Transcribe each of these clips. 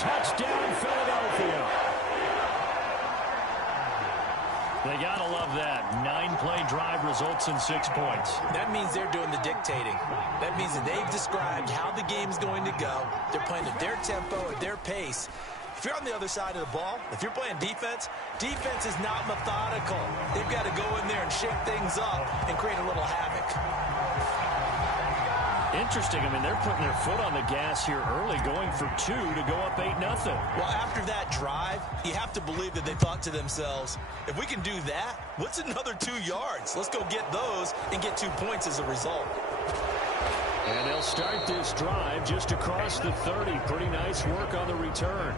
Touchdown, Philadelphia. They gotta love that. 9-play drive results in 6 points. That means they're doing the dictating. That means that they've described how the game's going to go. They're playing at their tempo, at their pace. If you're on the other side of the ball, if you're playing defense, defense is not methodical. They've got to go in there and shake things up and create a little havoc. Interesting. I mean, they're putting their foot on the gas here early, going for 2 to go up 8-0. Well, after that drive, you have to believe that they thought to themselves, if we can do that, what's another 2 yards? Let's go get those and get 2 points as a result. And they'll start this drive just across the 30. Pretty nice work on the return.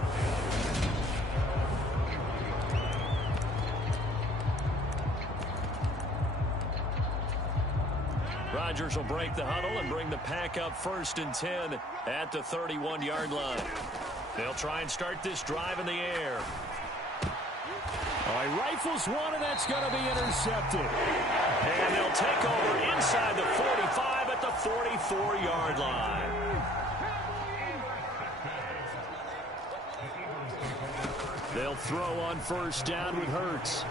Rodgers will break the huddle and bring the pack up 1st and 10 at the 31-yard line. They'll try and start this drive in the air. He rifles one, and that's going to be intercepted. And they'll take over inside the 45 at the 44-yard line. They'll throw on 1st down with Hurts.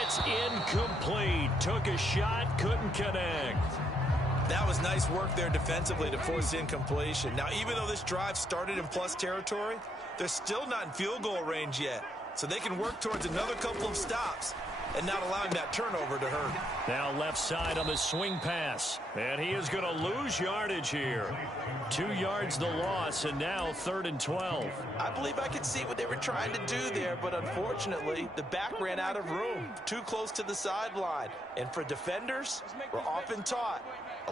It's incomplete. Took a shot, couldn't connect. That was nice work there defensively to force incompletion. Now, even though this drive started in plus territory, they're still not in field goal range yet. So they can work towards another couple of stops and not allowing that turnover to hurt. Now left side on the swing pass. And he is going to lose yardage here. 2 yards the loss, and now 3rd and 12. I believe I could see what they were trying to do there, but unfortunately, the back ran out of room. Too close to the sideline. And for defenders, we're often taught,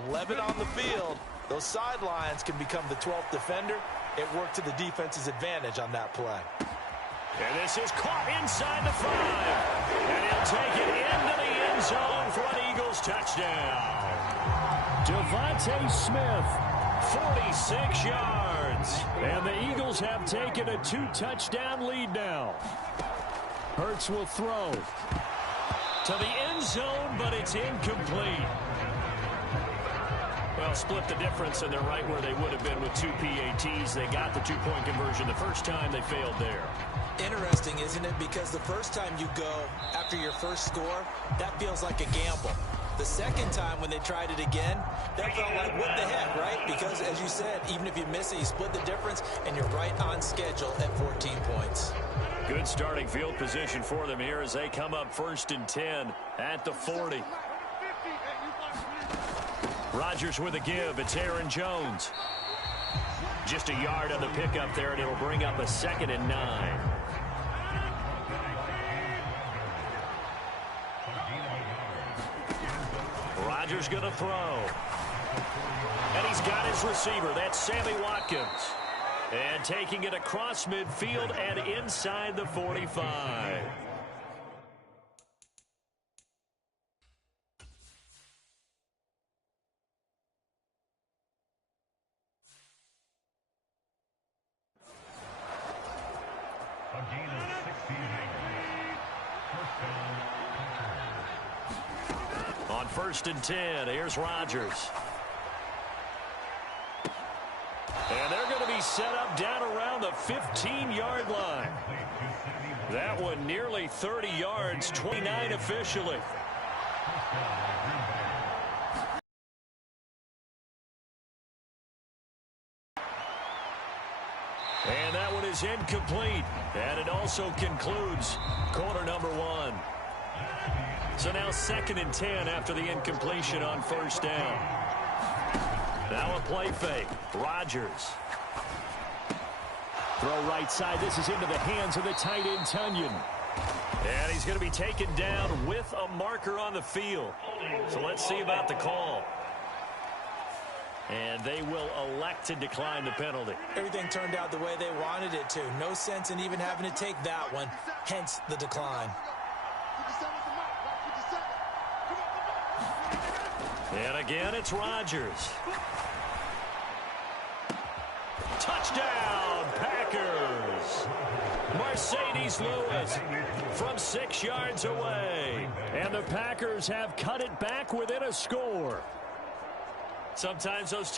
11 on the field, those sidelines can become the 12th defender. It worked to the defense's advantage on that play. And this is caught inside the 5. And he'll take it into the end zone for an Eagles touchdown. Devontae Smith, 46 yards. And the Eagles have taken a 2-touchdown lead now. Hurts will throw to the end zone, but it's incomplete. Well, split the difference, and they're right where they would have been with 2 PATs. They got the 2-point conversion the first time. They failed there. Interesting, isn't it? Because the first time you go after your first score, that feels like a gamble. The second time when they tried it again, that felt like, what the heck, right? Because, as you said, even if you miss it, you split the difference, and you're right on schedule at 14 points. Good starting field position for them here as they come up 1st and 10 at the 40. Rodgers with a give. It's Aaron Jones. Just a yard on the pickup there, and it'll bring up a 2nd and 9. Rodgers going to throw. And he's got his receiver. That's Sammy Watkins. And taking it across midfield and inside the 45. On 1st and 10, here's Rodgers. And they're going to be set up down around the 15-yard line. That one nearly 30 yards, 29 officially. And that one is incomplete. And it also concludes quarter number 1. So now 2nd and 10 after the incompletion on 1st down. Now a play fake. Rodgers. Throw right side. This is into the hands of the tight end, Tunyon. And he's going to be taken down with a marker on the field. So let's see about the call. And they will elect to decline the penalty. Everything turned out the way they wanted it to. No sense in even having to take that one, hence the decline. And again, it's Rodgers. Touchdown, Packers. Mercedes Lewis from 6 yards away. And the Packers have cut it back within a score. Sometimes those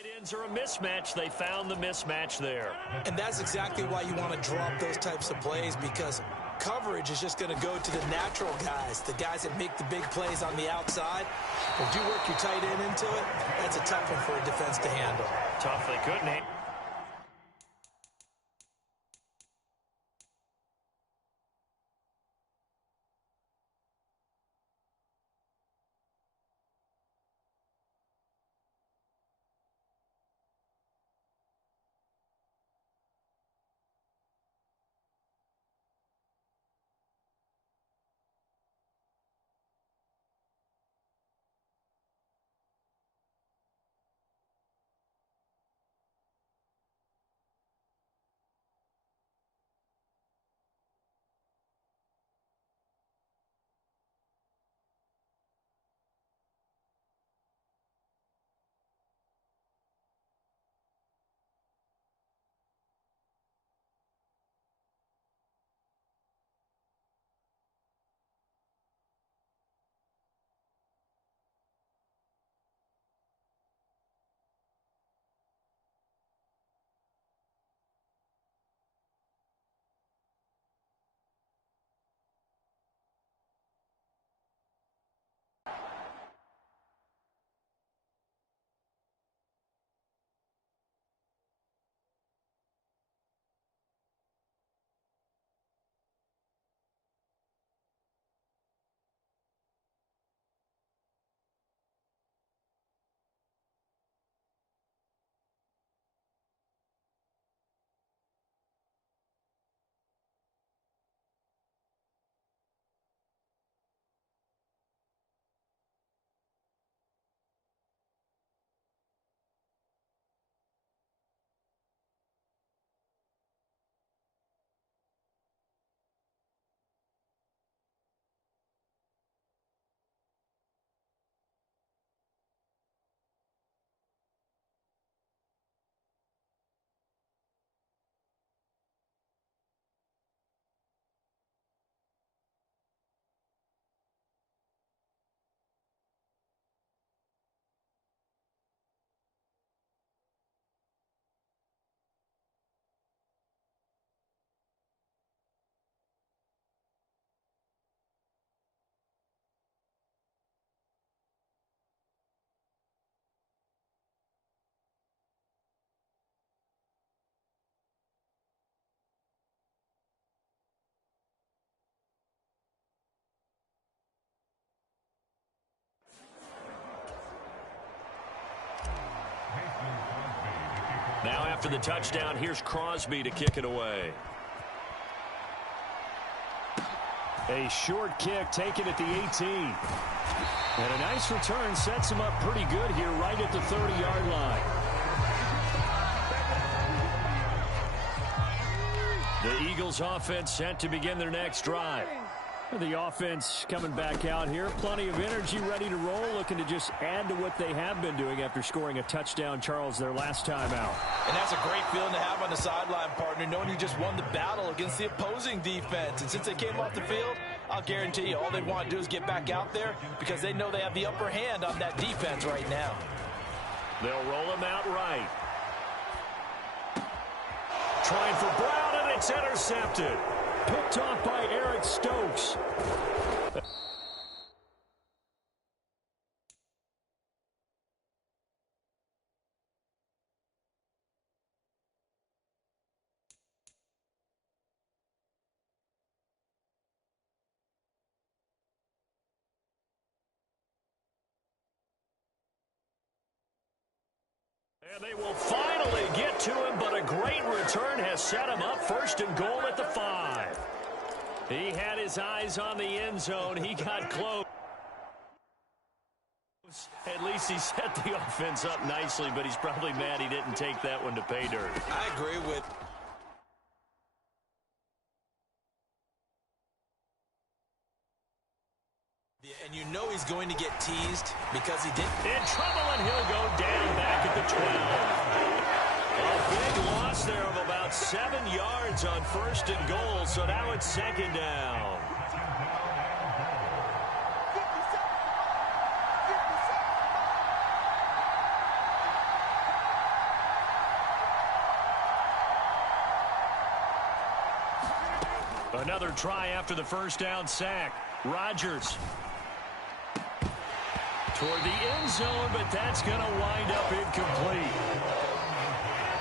Tight ends are a mismatch. They found the mismatch there. And that's exactly why you want to draw up those types of plays, because coverage is just going to go to the natural guys, the guys that make the big plays on the outside. If you work your tight end into it, that's a tough one for a defense to handle. Tough they couldn't. Now after the touchdown, here's Crosby to kick it away. A short kick taken at the 18. And a nice return sets him up pretty good here right at the 30-yard line. The Eagles offense set to begin their next drive. The offense coming back out here. Plenty of energy, ready to roll, looking to just add to what they have been doing after scoring a touchdown, Charles, their last time out. And that's a great feeling to have on the sideline, partner, knowing you just won the battle against the opposing defense. And since they came off the field, I'll guarantee you all they want to do is get back out there because they know they have the upper hand on that defense right now. They'll roll him out right. Trying for Brown, and it's intercepted. Picked off by Eric Stokes. And they will finally get to him, but a great return has set him up first and goal at the 5. He had his eyes on the end zone. He got close. At least he set the offense up nicely, but he's probably mad he didn't take that one to pay dirt. I agree with. And you know he's going to get teased because he didn't. In trouble, and he'll go down back at the 12. A big loss there of about 7 yards on first and goal, so now it's second down. Another try after the first down sack. Rodgers toward the end zone, but that's going to wind up incomplete.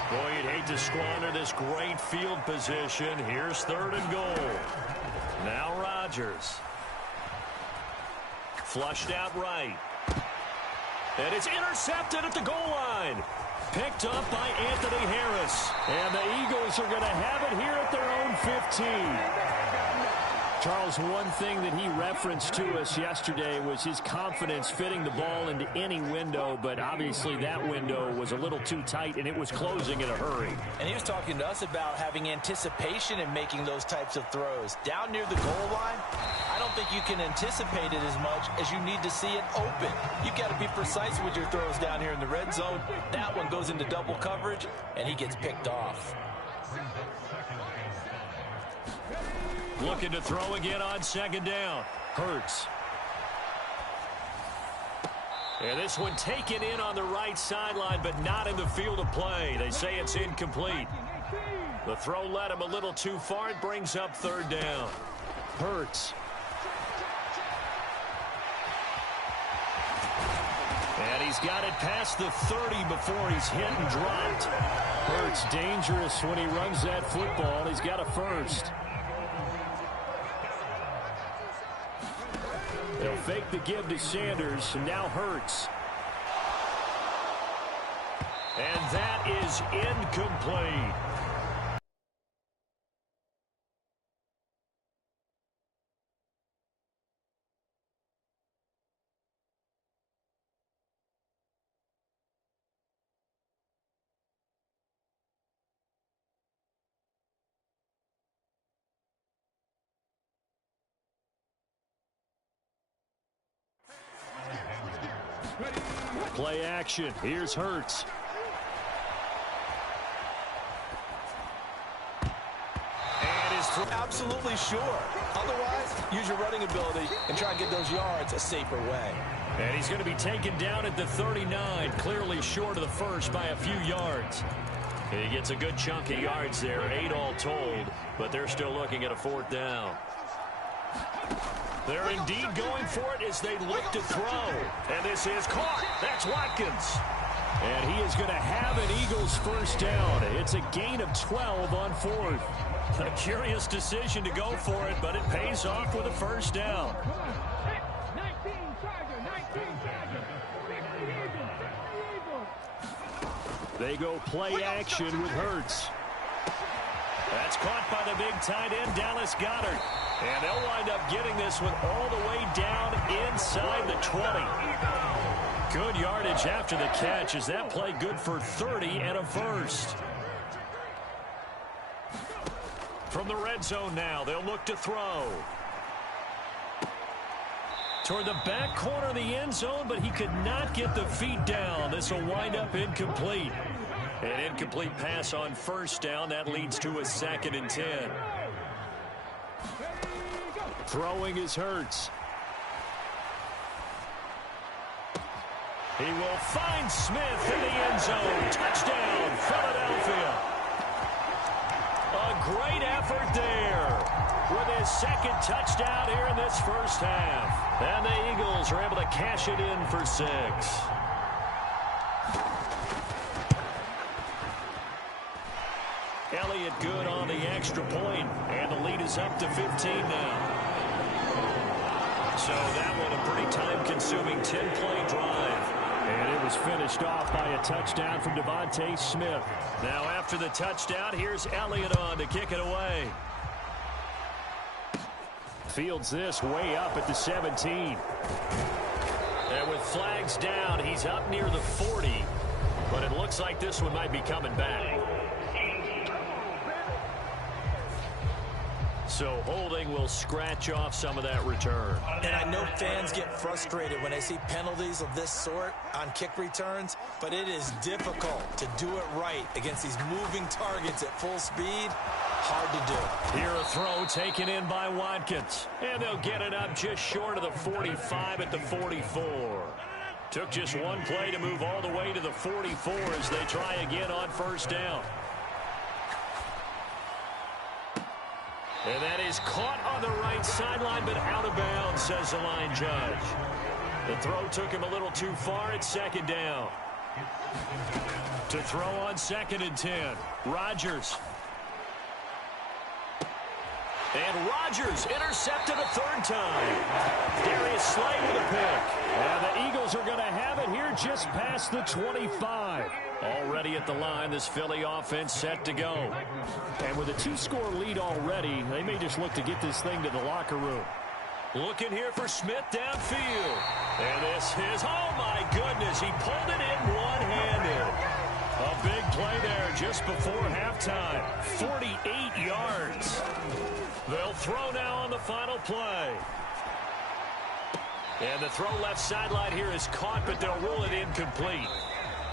Boy, you'd hate to squander this great field position. Here's 3rd and goal. Now Rodgers. Flushed out right. And it's intercepted at the goal line. Picked up by Anthony Harris. And the Eagles are going to have it here at their own 15. Charles, one thing that he referenced to us yesterday was his confidence fitting the ball into any window, but obviously that window was a little too tight, and it was closing in a hurry. And he was talking to us about having anticipation in making those types of throws. Down near the goal line, I don't think you can anticipate it as much as you need to see it open. You've got to be precise with your throws down here in the red zone. That one goes into double coverage, and he gets picked off. Looking to throw again on 2nd down. Hurts. And this one taken in on the right sideline, but not in the field of play. They say it's incomplete. The throw led him a little too far. It brings up 3rd down. Hurts. And he's got it past the 30 before he's hit and dropped. Hurts dangerous when he runs that football. He's got a first. They'll fake the give to Sanders, and now Hurts. And that is incomplete. Play action. Here's Hurts. And is absolutely sure. Otherwise, use your running ability and try and get those yards a safer way. And he's going to be taken down at the 39, clearly short of the first by a few yards. He gets a good chunk of yards there, 8 all told, but they're still looking at a 4th down. They're indeed going for it as they look to throw. And this is caught. That's Watkins. And he is going to have an Eagles first down. It's a gain of 12 on 4th. A curious decision to go for it, but it pays off with a first down. They go play action with Hurts. That's caught by the big tight end, Dallas Goedert. And they'll wind up getting this one all the way down inside the 20. Good yardage after the catch. Is that play good for 30 and a first? From the red zone now, they'll look to throw. Toward the back corner of the end zone, but he could not get the feet down. This will wind up incomplete. An incomplete pass on first down. That leads to a 2nd and 10. Throwing is Hurts. He will find Smith in the end zone. Touchdown, Philadelphia. A great effort there with his 2nd touchdown here in this first half. And the Eagles are able to cash it in for 6. Elliott good on the extra point, and the lead is up to 15 now. So that one a pretty time-consuming 10-play drive. And it was finished off by a touchdown from Devontae Smith. Now after the touchdown, here's Elliott on to kick it away. Fields this way up at the 17. And with flags down, he's up near the 40. But it looks like this one might be coming back. So holding will scratch off some of that return. And I know fans get frustrated when they see penalties of this sort on kick returns, but it is difficult to do it right against these moving targets at full speed. Hard to do. Here a throw taken in by Watkins. And they'll get it up just short of the 45 at the 44. Took just one play to move all the way to the 44 as they try again on first down. And that is caught on the right sideline, but out of bounds, says the line judge. The throw took him a little too far at second down. To throw on 2nd and 10, Rodgers. And Rodgers intercepted a 3rd time. Darius Slay with a pick. And the Eagles are going to have it here just past the 25. Already at the line, this Philly offense set to go. And with a 2-score lead already, they may just look to get this thing to the locker room. Looking here for Smith downfield. And this is, oh my goodness, he pulled it in one-handed. A big play there just before halftime. 48 yards. They'll throw now on the final play. And the throw left sideline here is caught, but they'll rule it incomplete.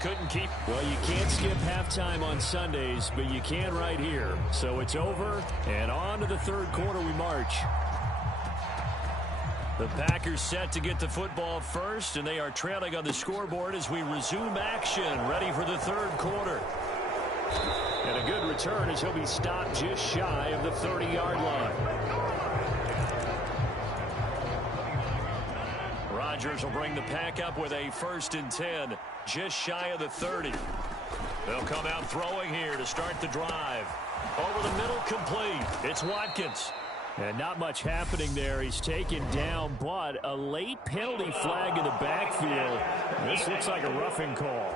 Couldn't keep. Well, you can't skip halftime on Sundays, but you can right here. So it's over, and on to the 3rd quarter we march. The Packers set to get the football first, and they are trailing on the scoreboard as we resume action, ready for the 3rd quarter. And a good return as he'll be stopped just shy of the 30-yard line. Rodgers will bring the pack up with a 1st and 10, just shy of the 30. They'll come out throwing here to start the drive. Over the middle, complete. It's Watkins. And not much happening there. He's taken down, but a late penalty flag in the backfield. This looks like a roughing call.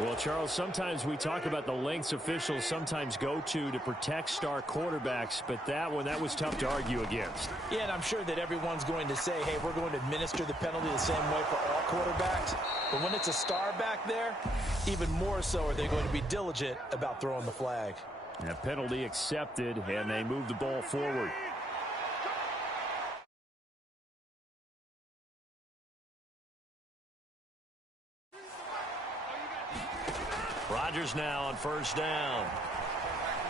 Well, Charles, sometimes we talk about the lengths officials sometimes go to protect star quarterbacks, but that was tough to argue against. Yeah, and I'm sure that everyone's going to say, hey, we're going to administer the penalty the same way for all quarterbacks. But when it's a star back there, even more so are they going to be diligent about throwing the flag. A penalty accepted, and they move the ball forward. Rodgers now on 1st down.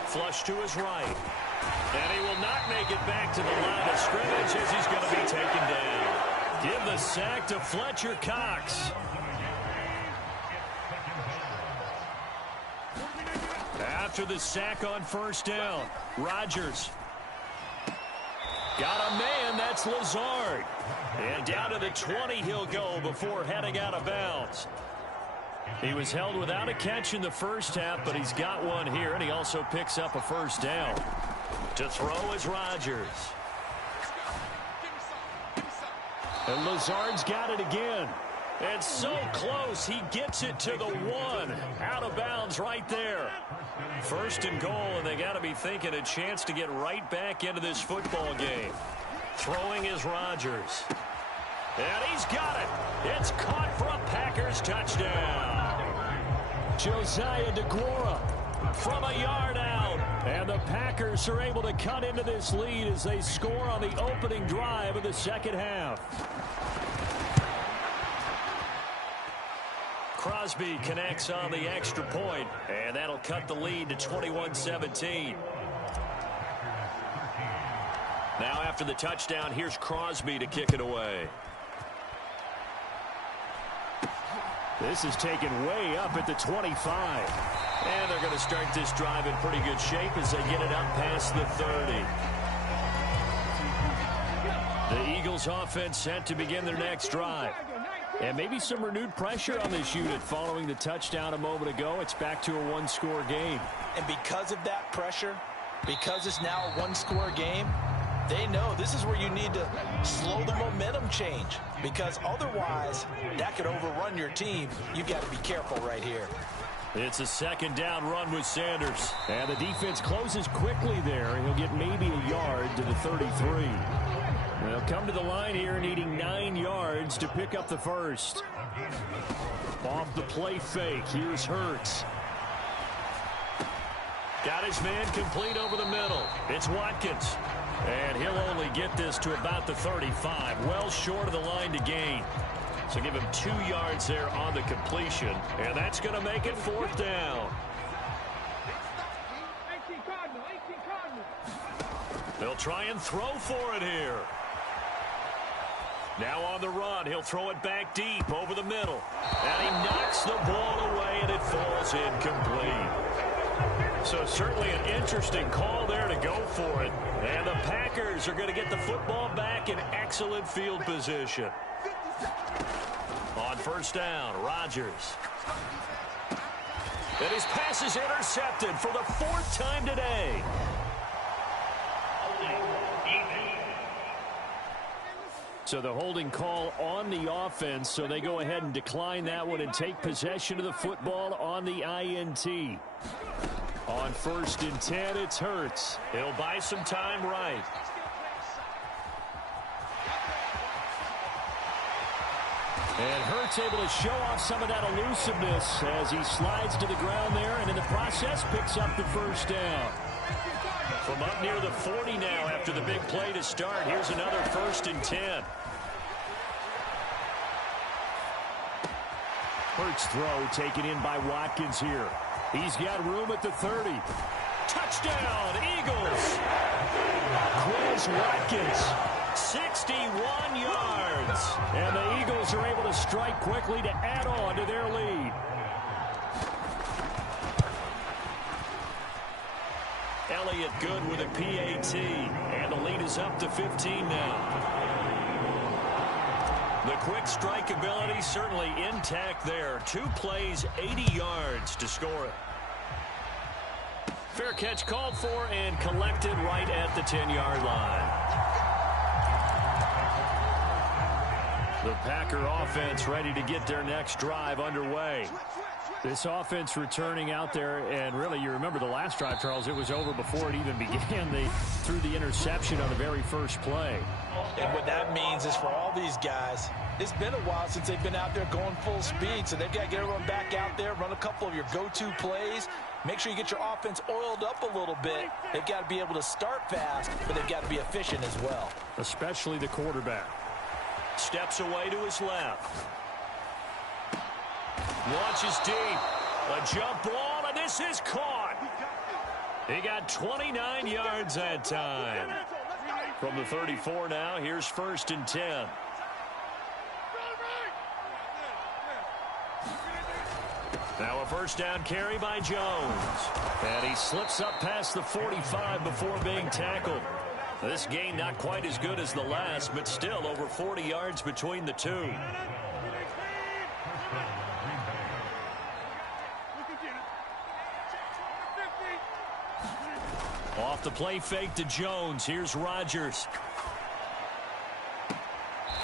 Flush to his right. And he will not make it back to the line of scrimmage as he's going to be taken down. Give the sack to Fletcher Cox. After the sack on 1st down, Rodgers. Got a man, that's Lazard. And down to the 20 he'll go before heading out of bounds. He was held without a catch in the first half, but he's got one here, and he also picks up a 1st down. To throw is Rodgers. And Lazard's got it again. And so close, he gets it to the 1. Out of bounds right there. 1st and goal, and they got to be thinking a chance to get right back into this football game. Throwing is Rodgers. And he's got it. It's caught for a Packers touchdown. Josiah DeGuara from a yard out. And the Packers are able to cut into this lead as they score on the opening drive of the 2nd half. Crosby connects on the extra point, and that'll cut the lead to 21-17. Now after the touchdown, here's Crosby to kick it away. This is taken way up at the 25. And they're going to start this drive in pretty good shape as they get it up past the 30. The Eagles offense set to begin their next drive. And maybe some renewed pressure on this unit following the touchdown a moment ago. It's back to a 1-score game. And because of that pressure, because it's now a 1-score game, they know this is where you need to slow the momentum change, because otherwise that could overrun your team. You've got to be careful right here. It's a 2nd down run with Sanders. And the defense closes quickly there. He'll get maybe a yard to the 33. They'll come to the line here needing 9 yards to pick up the 1st. Off the play fake, here's Hurts. Got his man complete over the middle. It's Watkins. And he'll only get this to about the 35. Well short of the line to gain. So give him 2 yards there on the completion. And that's going to make it 4th down. They'll try and throw for it here. Now on the run, he'll throw it back deep over the middle. And he knocks the ball away, and it falls incomplete. So certainly an interesting call there to go for it. And the Packers are going to get the football back in excellent field position. On first down, Rodgers. And his pass is intercepted for the 4th time today. So the holding call on the offense, so they go ahead and decline that one and take possession of the football on the INT. On 1st and 10, it's Hurts. He'll buy some time right. And Hurts able to show off some of that elusiveness as he slides to the ground there, and in the process picks up the first down. From up near the 40 now after the big play to start, here's another 1st and 10. Hurts throw taken in by Watkins here. He's got room at the 30. Touchdown, Eagles. Chris Watkins, 61 yards. And the Eagles are able to strike quickly to add on to their lead. Elliott good with a PAT. And the lead is up to 15 now. The quick strike ability certainly intact there. 2 plays, 80 yards to score it. Fair catch called for and collected right at the 10-yard line. The Packer offense ready to get their next drive underway. This offense returning out there, and really, you remember the last drive, Charles, it was over before it even began. They threw the interception on the very first play. And what that means is for all these guys, it's been a while since they've been out there going full speed, so they've got to get everyone back out there, run a couple of your go-to plays, make sure you get your offense oiled up a little bit. They've got to be able to start fast, but they've got to be efficient as well. Especially the quarterback. Steps away to his left. Launches deep. A jump ball, and this is caught. He got 29 yards that time. From the 34 now, here's 1st and 10. Now a first down carry by Jones. And he slips up past the 45 before being tackled. This gain not quite as good as the last, but still over 40 yards between the two. Off the play fake to Jones. Here's Rodgers.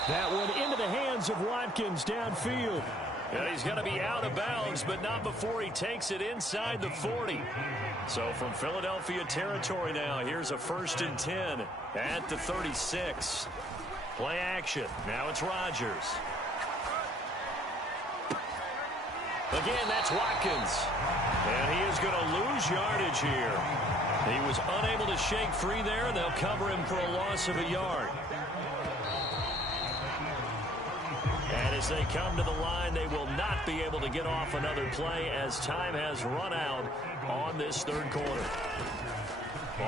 That one into the hands of Watkins downfield. And he's going to be out of bounds, but not before he takes it inside the 40. So from Philadelphia territory now, here's a 1st and 10 at the 36. Play action. Now it's Rodgers. Again, that's Watkins. And he is going to lose yardage here. He was unable to shake free there, and they'll cover him for a loss of a yard. And as they come to the line, they will not be able to get off another play as time has run out on this 3rd quarter.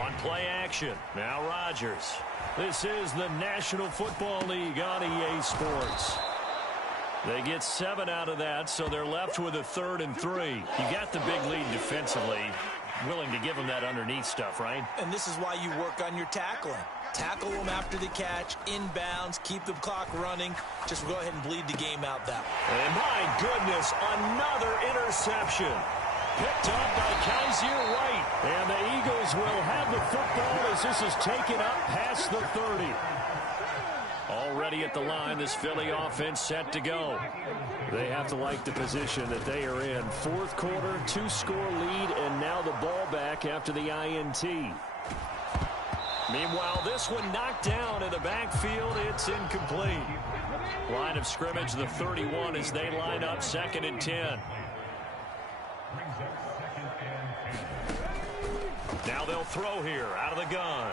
On play action, now Rodgers. This is the National Football League on EA Sports. They get 7 out of that, so they're left with a 3rd and 3. You got the big lead defensively. Willing to give them that underneath stuff, right? And this is why you work on your tackling. Tackle them after the catch, inbounds, keep the clock running. Just go ahead and bleed the game out that way. And my goodness, another interception. Picked up by Kaiser White. And the Eagles will have the football as this is taken up past the 30. Already at the line, this Philly offense set to go. They have to like the position that they are in. 4th quarter, 2-score lead, and now the ball back after the INT. Meanwhile, this one knocked down in the backfield. It's incomplete. Line of scrimmage, the 31 as they line up 2nd and 10. Now they'll throw here out of the gun.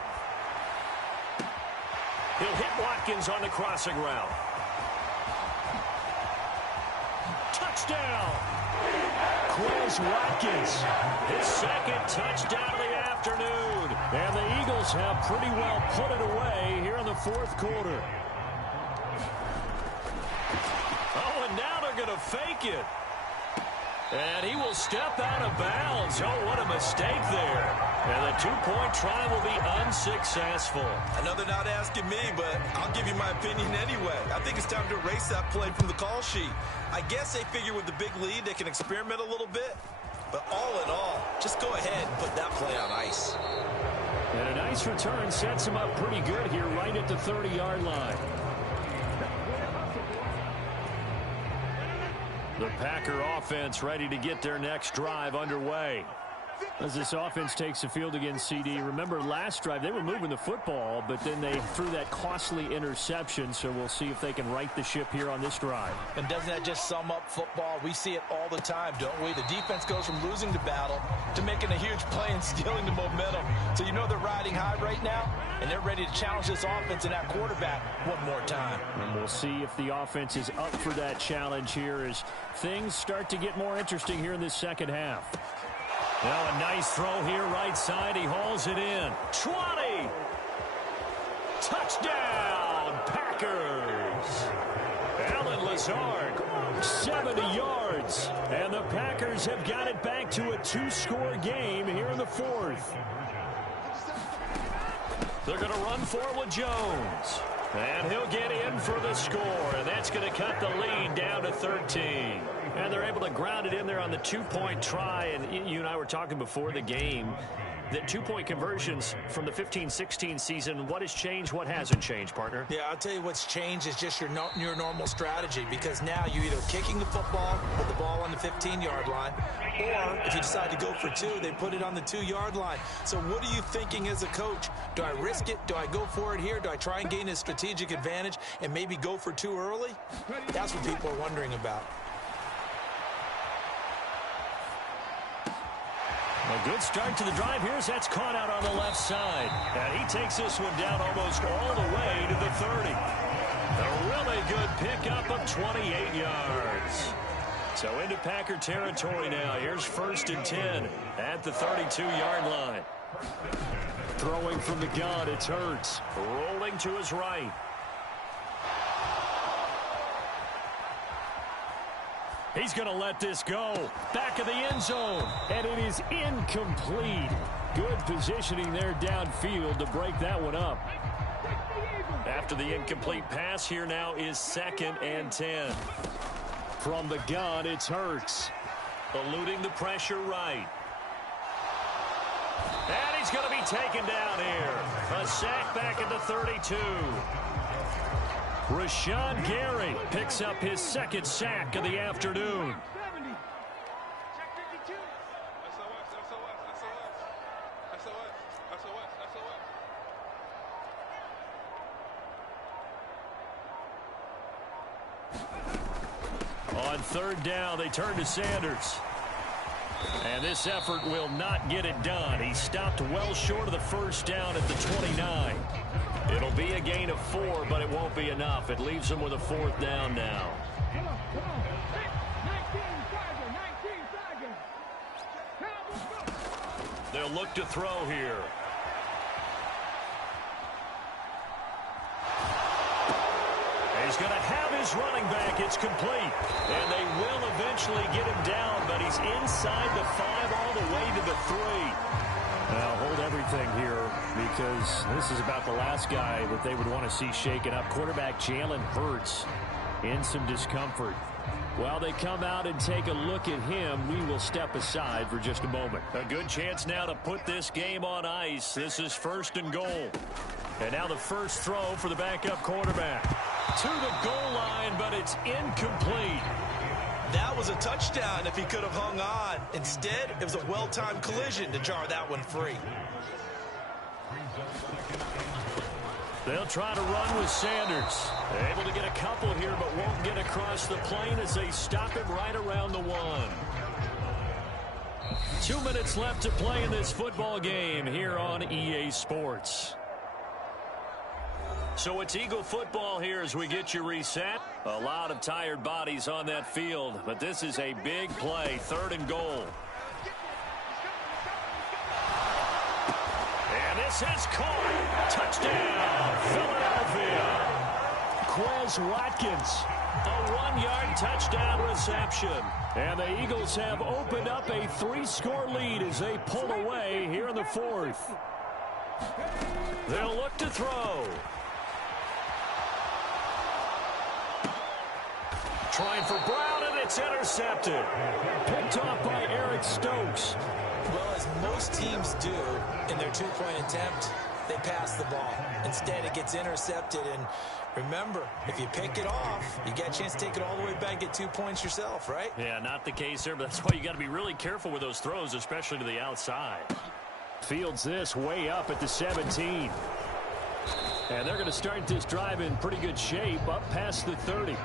He'll hit Watkins on the crossing route. Touchdown! Chris Watkins, his 2nd touchdown of the afternoon. And the Eagles have pretty well put it away here in the 4th quarter. Oh, and now they're going to fake it. And he will step out of bounds. Oh, what a mistake there. And the two-point try will be unsuccessful. Another not asking me, but I'll give you my opinion anyway. I think it's time to erase that play from the call sheet. I guess they figure with the big lead they can experiment a little bit. But all in all, just go ahead and put that play on ice. And a nice return sets him up pretty good here right at the 30-yard line. The Packer offense ready to get their next drive underway. As this offense takes the field against CD, remember last drive they were moving the football, but then they threw that costly interception, so we'll see if they can right the ship here on this drive. And doesn't that just sum up football? We see it all the time, don't we? The defense goes from losing the battle to making a huge play and stealing the momentum. So you know they're riding high right now, and they're ready to challenge this offense and that quarterback one more time. And we'll see if the offense is up for that challenge here as things start to get more interesting here in this second half. Now a nice throw here right side. He hauls it in. 20. Touchdown, Packers. Alan Lazard, 70 yards. And the Packers have got it back to a two-score game here in the fourth. They're going to run forward with Jones. And he'll get in for the score. And that's going to cut the lead down to 13. And they're able to ground it in there on the two-point try. And you and I were talking before the game that two-point conversions from the 15-16 season, what has changed, what hasn't changed, partner? Yeah, I'll tell you what's changed is just your normal strategy, because now you're either kicking the football with the ball on the 15-yard line, or if you decide to go for two, they put it on the 2-yard line. So what are you thinking as a coach? Do I risk it? Do I go for it here? Do I try and gain a strategic advantage and maybe go for two early? That's what people are wondering about. A good start to the drive here as that's caught out on the left side. And he takes this one down almost all the way to the 30. A really good pickup of 28 yards. So into Packer territory now. Here's 1st and 10 at the 32-yard line. Throwing from the gun, it's Hurts. Rolling to his right. He's going to let this go. Back of the end zone. And it is incomplete. Good positioning there downfield to break that one up. After the incomplete pass, here now is 2nd and 10. From the gun, it's Hurts. Eluding the pressure right. And he's going to be taken down here. A sack back at the 32. Rashawn Gary picks up his 2nd sack of the afternoon. On 3rd down, they turn to Sanders. And this effort will not get it done. He stopped well short of the 1st down at the 29. It'll be a gain of 4, but it won't be enough. It leaves them with a 4th down now. They'll look to throw here. He's going to have his running back. It's complete. And they will eventually get him down, but he's inside the 5 all the way to the 3. Now, hold everything here because this is about the last guy that they would want to see shaken up. Quarterback Jalen Hurts in some discomfort. While they come out and take a look at him, we will step aside for just a moment. A good chance now to put this game on ice. This is 1st and goal. And now the first throw for the backup quarterback. To the goal line, but it's incomplete. That was a touchdown if he could have hung on. Instead, it was a well-timed collision to jar that one free. They'll try to run with Sanders. They're able to get a couple here, but won't get across the plane as they stop him right around the 1. 2 minutes left to play in this football game here on EA Sports. So it's Eagle football here as we get you reset. A lot of tired bodies on that field, but this is a big play, 3rd and goal. And this is caught. Touchdown, Philadelphia. Quez Watkins A 1-yard touchdown reception. And the Eagles have opened up a 3-score lead as they pull away here in the fourth. They'll look to throw. Trying for Brown, and it's intercepted. Picked off by Eric Stokes. Well, as most teams do in their two-point attempt, they pass the ball. Instead, it gets intercepted. And remember, if you pick it off, you get a chance to take it all the way back and get 2 points yourself, right? Yeah, not the case there, but that's why you got to be really careful with those throws, especially to the outside. Fields this way up at the 17. And they're going to start this drive in pretty good shape up past the 30.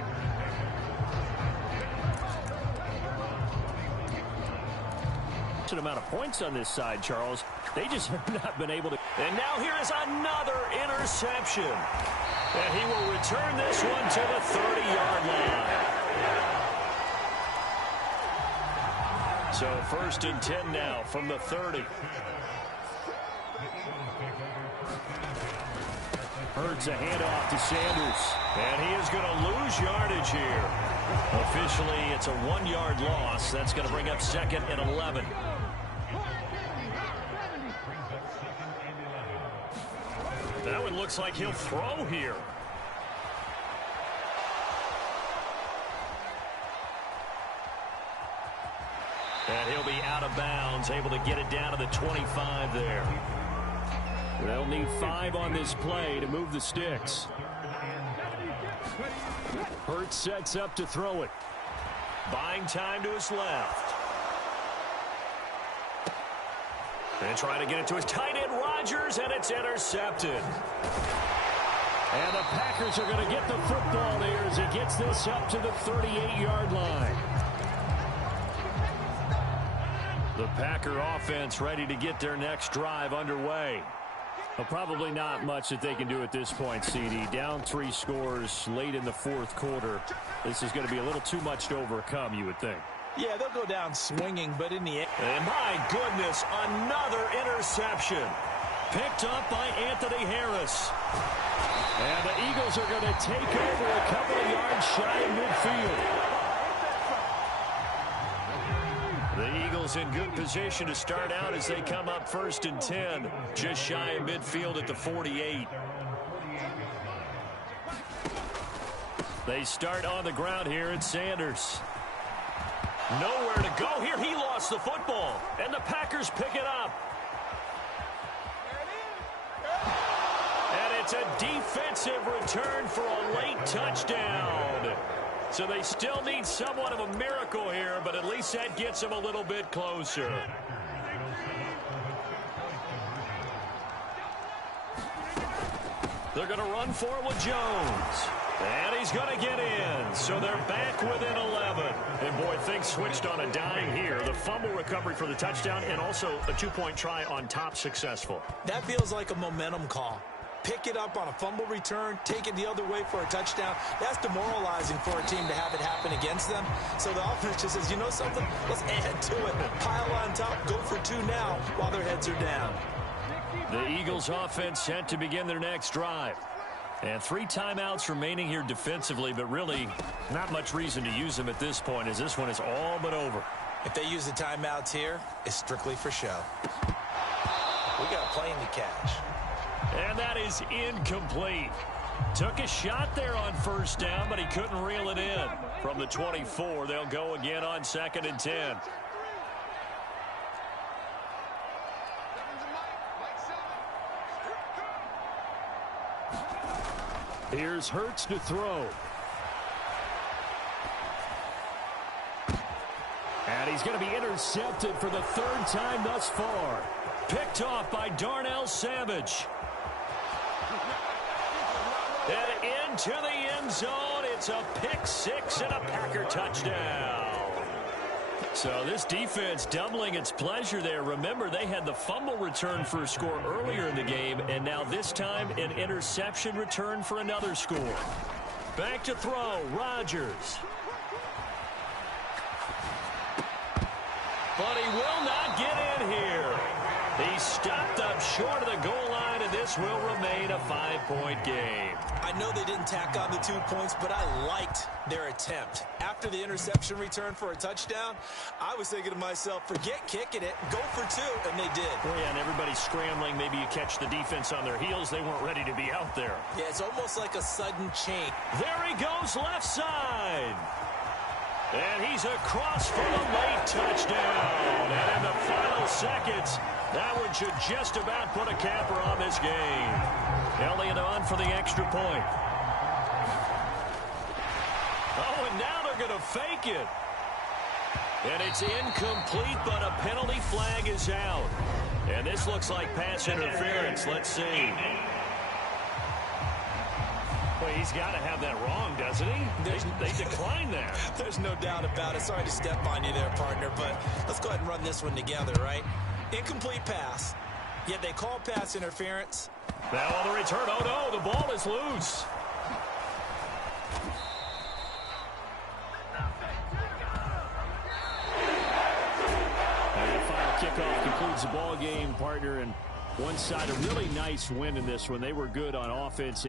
Amount of points on this side, Charles. They just have not been able to. And now here is another interception. And he will return this one to the 30-yard line. So 1st and 10 now from the 30. Hurts a handoff to Sanders. And he is going to lose yardage here. Officially, it's a 1-yard loss. That's going to bring up 2nd and 11. That one looks like he'll throw here. And he'll be out of bounds, able to get it down to the 25 there. They'll need 5 on this play to move the sticks. Hurts sets up to throw it. Buying time to his left. And trying to get it to his tight end, Rodgers, and it's intercepted. And the Packers are going to get the football there as he gets this up to the 38-yard line. The Packer offense ready to get their next drive underway. Well, probably not much that they can do at this point, CD. Down 3 scores late in the fourth quarter. This is going to be a little too much to overcome, you would think. Yeah, they'll go down swinging, but in the end. And my goodness, another interception. Picked up by Anthony Harris. And the Eagles are going to take over a couple of yards shy of midfield. The Eagles in good position to start out as they come up 1st and 10. Just shy of midfield at the 48. They start on the ground here at Sanders. Nowhere to go here. He lost the football. And the Packers pick it up. And it's a defensive return for a late touchdown. So they still need somewhat of a miracle here, but at least that gets them a little bit closer. They're going to run for it with Jones. And he's going to get in. So they're back within 11. And boy, things switched on a dime here. The fumble recovery for the touchdown and also a 2-point try on top successful. That feels like a momentum call. Pick it up on a fumble return, take it the other way for a touchdown. That's demoralizing for a team to have it happen against them. So the offense just says, you know something? Let's add to it. Pile on top, go for 2 now while their heads are down. The Eagles offense set to begin their next drive. And 3 timeouts remaining here defensively, but really not much reason to use them at this point as this one is all but over. If they use the timeouts here, it's strictly for show. We got a plane to catch. And that is incomplete. Took a shot there on 1st down, but he couldn't reel it in. From the 24, they'll go again on 2nd and 10. Here's Hurts to throw. And he's going to be intercepted for the 3rd time thus far. Picked off by Darnell Savage. And into the end zone. It's a pick 6 and a Packer touchdown. So this defense doubling its pleasure there. Remember, they had the fumble return for a score earlier in the game, and now this time an interception return for another score. Back to throw, Rodgers. But he will not get in here. He stopped up short of the goal line, and this will remain a 5-point game. I know they didn't tack on the 2 points, but I liked their attempt. After the interception return for a touchdown, I was thinking to myself, forget kicking it, go for 2, and they did. Well, yeah, and everybody's scrambling. Maybe you catch the defense on their heels. They weren't ready to be out there. Yeah, it's almost like a sudden change. There he goes, left side. And he's across for the late touchdown. And in the final seconds, that one should just about put a capper on this game. Elliott on for the extra point. Oh, and now they're going to fake it. And it's incomplete, but a penalty flag is out. And this looks like pass interference. Let's see. Well, he's got to have that wrong, doesn't he? They declined that. There's no doubt about it. Sorry to step on you there, partner, but let's go ahead and run this one together, right? Incomplete pass. Yet they call pass interference. Now on the return. Oh, no, the ball is loose. And the final kickoff concludes the ball game, partner, and one side a really nice win in this one. They were good on offense.